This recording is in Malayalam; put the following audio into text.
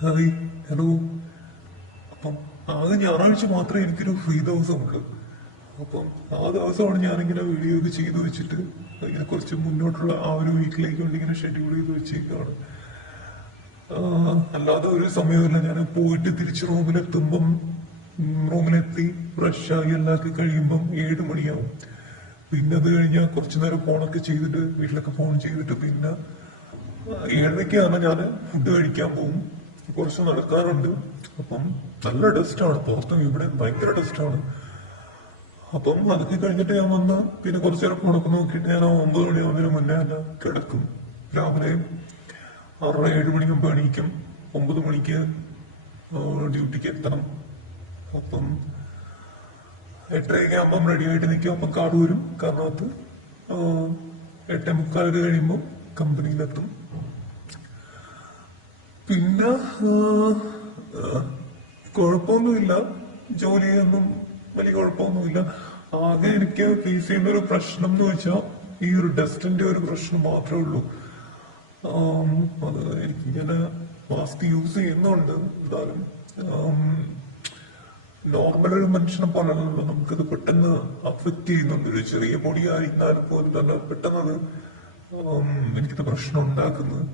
Hi, hello. അപ്പം ആകെ ഞായറാഴ്ച മാത്രമേ എനിക്കൊരു ഫ്രീ ദിവസമുള്ളൂ. അപ്പം ആ ദിവസമാണ് ഞാനിങ്ങനെ വീഡിയോ ഒക്കെ ചെയ്തു വെച്ചിട്ട് ഇങ്ങനെ കുറച്ച് മുന്നോട്ടുള്ള ആ ഒരു വീക്കിലേക്ക് വേണ്ടി ഇങ്ങനെ ഷെഡ്യൂൾ ചെയ്ത് വെച്ചേക്കാണ്. അല്ലാതെ ഒരു സമയമില്ല. ഞാൻ പോയിട്ട് തിരിച്ച് റൂമിലെത്തുമ്പം റൂമിലെത്തി ഫ്രഷായി എല്ലാവർക്കും കഴിയുമ്പം 7 മണിയാവും. പിന്നെ അത് കഴിഞ്ഞാൽ കുറച്ചു നേരം ഫോണൊക്കെ ചെയ്തിട്ട് വീട്ടിലൊക്കെ ഫോൺ ചെയ്തിട്ട് പിന്നെ 7:30 ഞാൻ ഫുഡ് കഴിക്കാൻ പോകും. കുറച്ച് നടക്കാറുണ്ട്. അപ്പം നല്ല ഡസ്റ്റാണ് പുറത്തും ഇവിടെ ഭയങ്കര ഡസ്റ്റാണ്. അപ്പം അതൊക്കെ കഴിഞ്ഞിട്ട് ഞാൻ വന്ന് പിന്നെ കുറച്ചു നേരം ഫോണൊക്കെ നോക്കിയിട്ട് ഞാൻ 9 മണിയാവുന്നതിന് മുന്നേ തന്നെ കിടക്കും. രാവിലെ 6:30 7 മണിക്ക് എണീക്കും. 9 മണിക്ക് ഡ്യൂട്ടിക്ക് എത്തണം. അപ്പം 8:30 ആകുമ്പം റെഡി ആയിട്ട് നിൽക്കും. അപ്പം കാർഡ് വരും. കാറിനകത്ത് 8:45 കഴിയുമ്പോൾ കമ്പനിയിലെത്തും. പിന്നെ കുഴപ്പമൊന്നുമില്ല, ജോലിയൊന്നും വലിയ കുഴപ്പമൊന്നുമില്ല. ആകെ എനിക്ക് ഫേസ് ചെയ്യുന്ന ഒരു പ്രശ്നം എന്ന് വെച്ചാൽ ഈ ഒരു ഡസ്റ്റിന്റെ ഒരു പ്രശ്നം മാത്രമേ ഉള്ളൂ. അത് എനിക്ക് ഞാൻ മാസ്ക് യൂസ് ചെയ്യുന്നുണ്ട്. എന്തായാലും നോർമൽ ഒരു മനുഷ്യനെ പോലല്ലോ നമുക്കത് പെട്ടെന്ന് അഫക്റ്റ് ചെയ്യുന്നുണ്ട്. ഒരു ചെറിയ പൊടിയായിരുന്നാലും പോലും തന്നെ പെട്ടെന്നത് എനിക്കത് പ്രശ്നം ഉണ്ടാക്കുന്നത്.